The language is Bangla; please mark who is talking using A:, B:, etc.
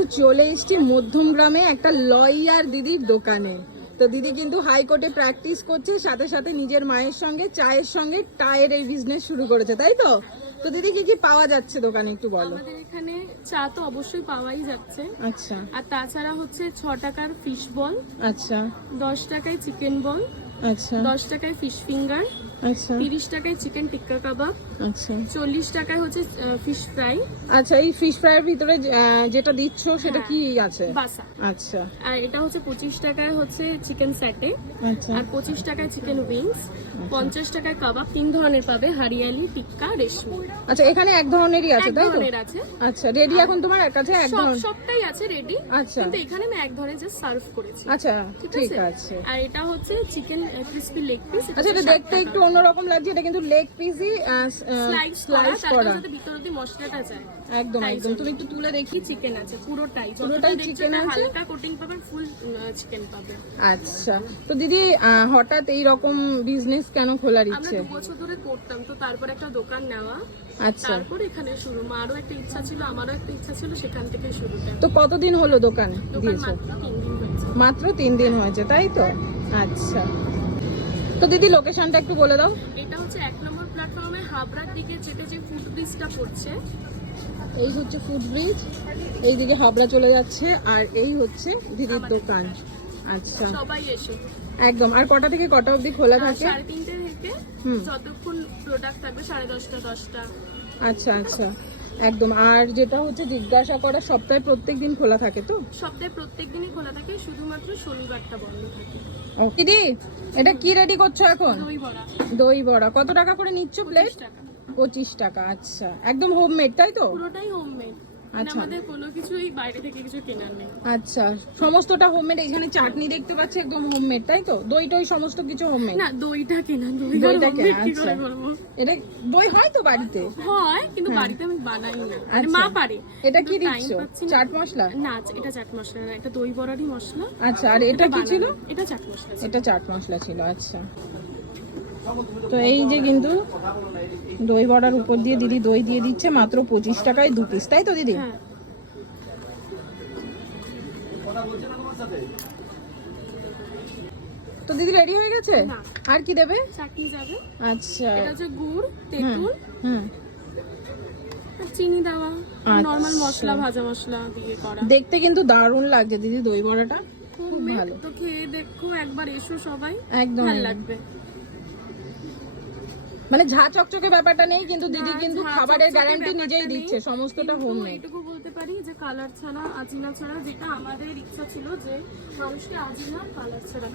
A: কিন্তু চলে এসছি মধ্যম গ্রামে একটা লয়ার দিদির দোকানে। তো দিদি কিন্তু হাইকোর্টে প্র্যাকটিস করছে সাথে সাথে নিজের মায়ের সঙ্গে চায়ের সঙ্গে টায়ের এই বিজনেস শুরু করেছে তাই তো? তো দিদি কি কি পাওয়া যাচ্ছে দোকানে একটু বলো?
B: আমাদের এখানে চা তো অবশ্যই পাওয়াই যাচ্ছে।
A: আচ্ছা।
B: আর তাছাড়া হচ্ছে ছ টাকার ফিশ বল
A: আচ্ছা।
B: দশ টাকায় চিকেন বল
A: আচ্ছা।
B: দশ টাকায় ফিশ ফিঙ্গার
A: আচ্ছা।
B: তিরিশ টাকায় চিকেন টিক্কা কাবাব
A: আচ্ছা।
B: চল্লিশ টাকায় হচ্ছে ফিশ ফ্রাই
A: আচ্ছা এই ফিশ ফ্রাইয়ের ভিতরে যেটা দিচ্ছ সেটা
B: হ্যাঁ।
A: কি আছে?
B: বাসা।
A: আচ্ছা।
B: আর এটা হচ্ছে পঁচিশ টাকায় হচ্ছে চিকেন স্যাটে
A: আচ্ছা।
B: আর পঁচিশ টাকায় চিকেন উইংস পঞ্চাশ টাকায় কাবাব তিন ধরনের পাবে হারিয়ালি টিক্কা রেশমি।
A: আচ্ছা এখানে এক ধরনেরই আছে তাই তো?
B: ধরনের আছে।
A: আচ্ছা রেডি এখন তোমার কাছে এক
B: সব
A: ধরন
B: সবটাই আছে রেডি
A: আচ্ছা।
B: কিন্তু এখানে আমি এক ধরনের জাস্ট সার্ভ করেছি।
A: আচ্ছা
B: ঠিক আছে? আর এটা হচ্ছে চিকেন ক্রিসপি লেগ পিস
A: আচ্ছা এটা দেখতে একটু অন্যরকম লাগছে এটা কিন্তু লেগ পিসই
B: স্লাইস করা ভিতর অব্দি মশলাটা যায়
A: একদম একদম। তুমি একটু তুলে দেখি।
B: চিকেন আছে পুরোটাই।
A: পুরোটাই
B: চিকেন
A: আছে?
B: হালকা কোটিং পাবেন ফুল চিকেন পাবে।
A: আচ্ছা। তো দিদি হঠাৎ এই রকম বিজনেস কেন খোলার
B: আমরা
A: ইচ্ছে?
B: দু বছর ধরে করতাম তো তারপর একটা দোকান নেওয়া।
A: আচ্ছা।
B: তারপর এখানে শুরু। মারও একটা ইচ্ছা ছিল আমারও একটা ইচ্ছা ছিল সেখান থেকে শুরুটা
A: তো কতদিন হলো দোকানে দিয়েছ?
B: মাত্র তিন দিন হয়েছে
A: তাই তো? আচ্ছা। তো দিদি লোকেশনটা একটু বলে দাও।
B: এটা হচ্ছে এক নম্বর প্ল্যাটফর্মে হাবড়ার দিকে যেতে যে ফুট ব্রিজটা পড়ছে।
A: এই হচ্ছে ফুড ব্রিজ এইদিকে হাবড়া চলে যাচ্ছে আর এই হচ্ছে দিদির দোকান। আচ্ছা।
B: সবাই এসো।
A: একদম। আর কটা থেকে কটা অবধি খোলা থাকে?
B: সাড়ে তিনটে থেকে
A: হুম।
B: যতক্ষণ প্রোডাক্ট থাকবে সাড়ে দশটা দশটা।
A: আচ্ছা আচ্ছা। একদম। আর যেটা হচ্ছে জিজ্ঞাসা করা সপ্তাহে প্রত্যেক দিন খোলা থাকে তো?
B: সপ্তাহে প্রত্যেক দিনই খোলা থাকে শুধুমাত্র শনিবারটা বন্ধ থাকে।
A: দিদি! এটা কি রেডি করছ এখন?
B: দই বড়া।
A: কত টাকা করে নিচ্ছ প্লেট
B: পঁচিশ টাকা।
A: আচ্ছা। একদম হোমমেড তাই তো?
B: পুরোটাই হোমমেড। আমাদের কোনো কিছুই বাইরে থেকে কিছু কেনার নেই।
A: আচ্ছা সমস্তটা হোমমেড এখানে চাটনি দেখতে পাচ্ছি একদম হোমমেড তাই তো? দই টই সমস্ত কিছু হোমমেড
B: না দইটা কেনা দই
A: দইটা কেনা,
B: homemade কি করে
A: আচ্ছা। এটা দই হয় তো বাড়িতে?
B: হয় কিন্তু বাড়িতে আমি বানাই না। মানে
A: আচ্ছা।
B: মা পারে।
A: এটা কি দিচ্ছ?
B: না।
A: চাট মশলা?
B: না এটা চাট মশলা না এটা দই বড়ারই মশলা।
A: আচ্ছা আর এটা কি ছিল?
B: এটা চাট মশলা ছিল।
A: এটা চাট মশলা ছিল আচ্ছা। তো এই যে কিন্তু দই বড়ার উপর দিয়ে দিদি দই দিয়ে দিচ্ছে মাত্র পঁচিশ টাকায় দু পিস তাই তো দিদি?
B: হ্যাঁ।
A: তো দিদি রেডি হয়ে গেছে? আর কি দেবে?
B: চাটনি যাবে।
A: আচ্ছা।
B: এটা হচ্ছে গুড় তেঁতুল।
A: হুম।
B: আর চিনি দেওয়া।
A: আচ্ছা।
B: নর্মাল মশলা ভাজা মশলা দিয়ে করা।
A: দেখতে কিন্তু দারুণ লাগছে দিদি দই বড়াটা। খুব ভালো।
B: তো খেয়ে দেখো একবার এসো সবাই।
A: একদম
B: ভালো
A: একদম।
B: লাগবে।
A: মানে ঝা চকচকে ব্যাপারটা নেই কিন্তু দিদি কিন্তু খাবারের গ্যারান্টি নিজেই দিচ্ছে সমস্তটা
B: হোম
A: মেড
B: এটুকু বলতে পারি যে কালার ছাড়া আজিনা ছাড়া যেটা আমাদের ইচ্ছা ছিল যে মানুষকে আজিনা কালার ছাড়া